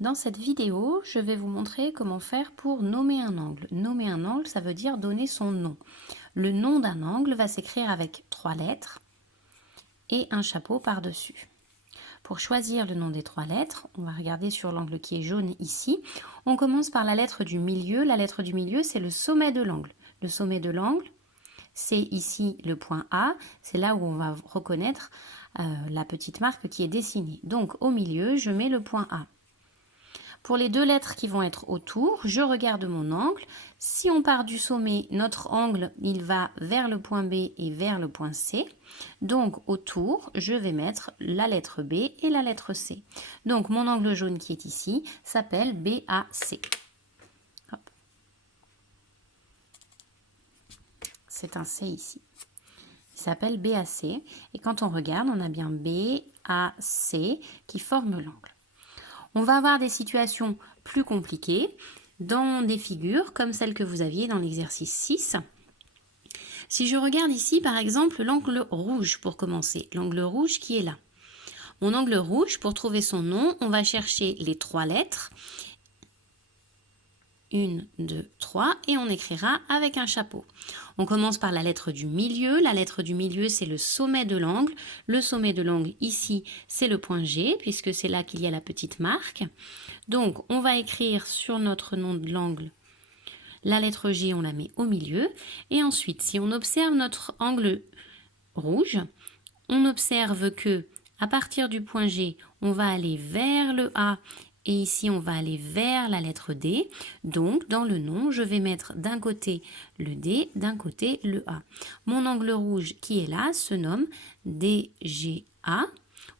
Dans cette vidéo, je vais vous montrer comment faire pour nommer un angle. Nommer un angle, ça veut dire donner son nom. Le nom d'un angle va s'écrire avec 3 lettres et un chapeau par-dessus. Pour choisir le nom des 3 lettres, on va regarder sur l'angle qui est jaune ici. On commence par la lettre du milieu. La lettre du milieu, c'est le sommet de l'angle. Le sommet de l'angle, c'est ici le point A. C'est là où on va reconnaître la petite marque qui est dessinée. Donc au milieu, je mets le point A. Pour les 2 lettres qui vont être autour, je regarde mon angle. Si on part du sommet, notre angle, il va vers le point B et vers le point C. Donc, autour, je vais mettre la lettre B et la lettre C. Donc, mon angle jaune qui est ici s'appelle BAC. Hop. C'est un C ici. Il s'appelle BAC. Et quand on regarde, on a bien BAC qui forme l'angle. On va avoir des situations plus compliquées dans des figures comme celle que vous aviez dans l'exercice 6. Si je regarde ici, par exemple, l'angle rouge pour commencer, l'angle rouge qui est là. Mon angle rouge, pour trouver son nom, on va chercher les 3 lettres. 1, 2, 3 et on écrira avec un chapeau. On commence par la lettre du milieu. La lettre du milieu, c'est le sommet de l'angle. Le sommet de l'angle ici, c'est le point G puisque c'est là qu'il y a la petite marque. Donc, on va écrire sur notre nom de l'angle la lettre G, on la met au milieu. Et ensuite, si on observe notre angle rouge, on observe que à partir du point G, on va aller vers le A et ici, on va aller vers la lettre D. Donc, dans le nom, je vais mettre d'un côté le D, d'un côté le A. Mon angle rouge qui est là se nomme DGA.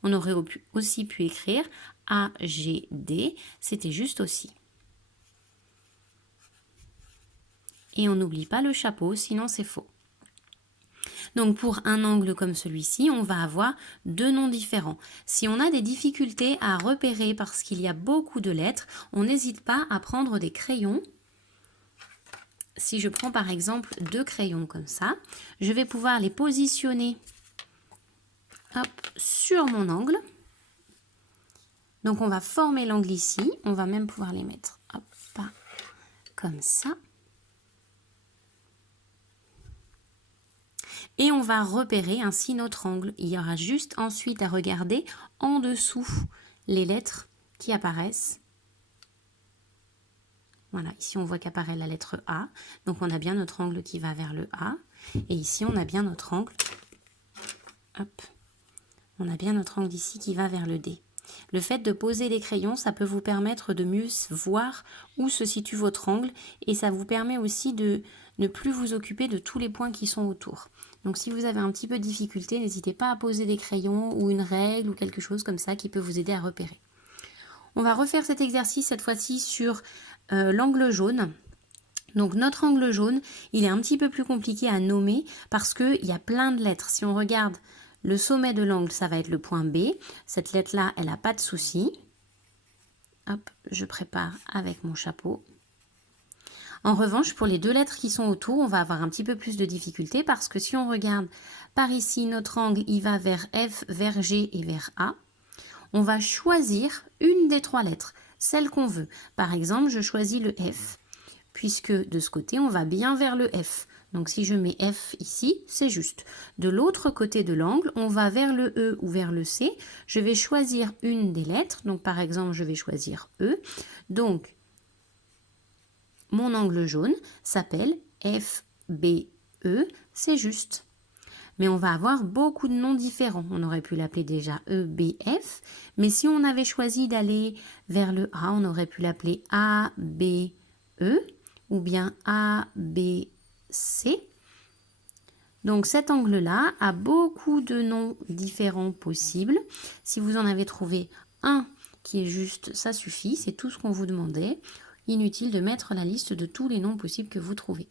On aurait aussi pu écrire AGD. C'était juste aussi. Et on n'oublie pas le chapeau, sinon c'est faux. Donc pour un angle comme celui-ci, on va avoir 2 noms différents. Si on a des difficultés à repérer parce qu'il y a beaucoup de lettres, on n'hésite pas à prendre des crayons. Si je prends par exemple 2 crayons comme ça, je vais pouvoir les positionner sur mon angle. Donc on va former l'angle ici, on va même pouvoir les mettre comme ça. Et on va repérer ainsi notre angle. Il y aura juste ensuite à regarder en dessous les lettres qui apparaissent. Voilà, ici on voit qu'apparaît la lettre A. Donc on a bien notre angle qui va vers le A. Et ici on a bien notre angle. Hop. On a bien notre angle ici qui va vers le D. Le fait de poser les crayons, ça peut vous permettre de mieux voir où se situe votre angle. Et ça vous permet aussi de ne plus vous occuper de tous les points qui sont autour. Donc si vous avez un petit peu de difficulté, n'hésitez pas à poser des crayons ou une règle ou quelque chose comme ça qui peut vous aider à repérer. On va refaire cet exercice cette fois-ci sur l'angle jaune. Donc notre angle jaune, il est un petit peu plus compliqué à nommer parce qu'il y a plein de lettres. Si on regarde le sommet de l'angle, ça va être le point B. Cette lettre-là, elle n'a pas de souci. Hop, je prépare avec mon chapeau. En revanche, pour les 2 lettres qui sont autour, on va avoir un petit peu plus de difficulté parce que si on regarde par ici, notre angle, il va vers F, vers G et vers A. On va choisir une des 3 lettres, celle qu'on veut. Par exemple, je choisis le F, puisque de ce côté, on va bien vers le F. Donc si je mets F ici, c'est juste. De l'autre côté de l'angle, on va vers le E ou vers le C. Je vais choisir une des lettres. Donc par exemple, je vais choisir E. Donc, mon angle jaune s'appelle FBE, c'est juste. Mais on va avoir beaucoup de noms différents. On aurait pu l'appeler déjà EBF, mais si on avait choisi d'aller vers le A, on aurait pu l'appeler ABE ou bien ABC. Donc cet angle-là a beaucoup de noms différents possibles. Si vous en avez trouvé un qui est juste, ça suffit, c'est tout ce qu'on vous demandait. Inutile de mettre la liste de tous les noms possibles que vous trouvez.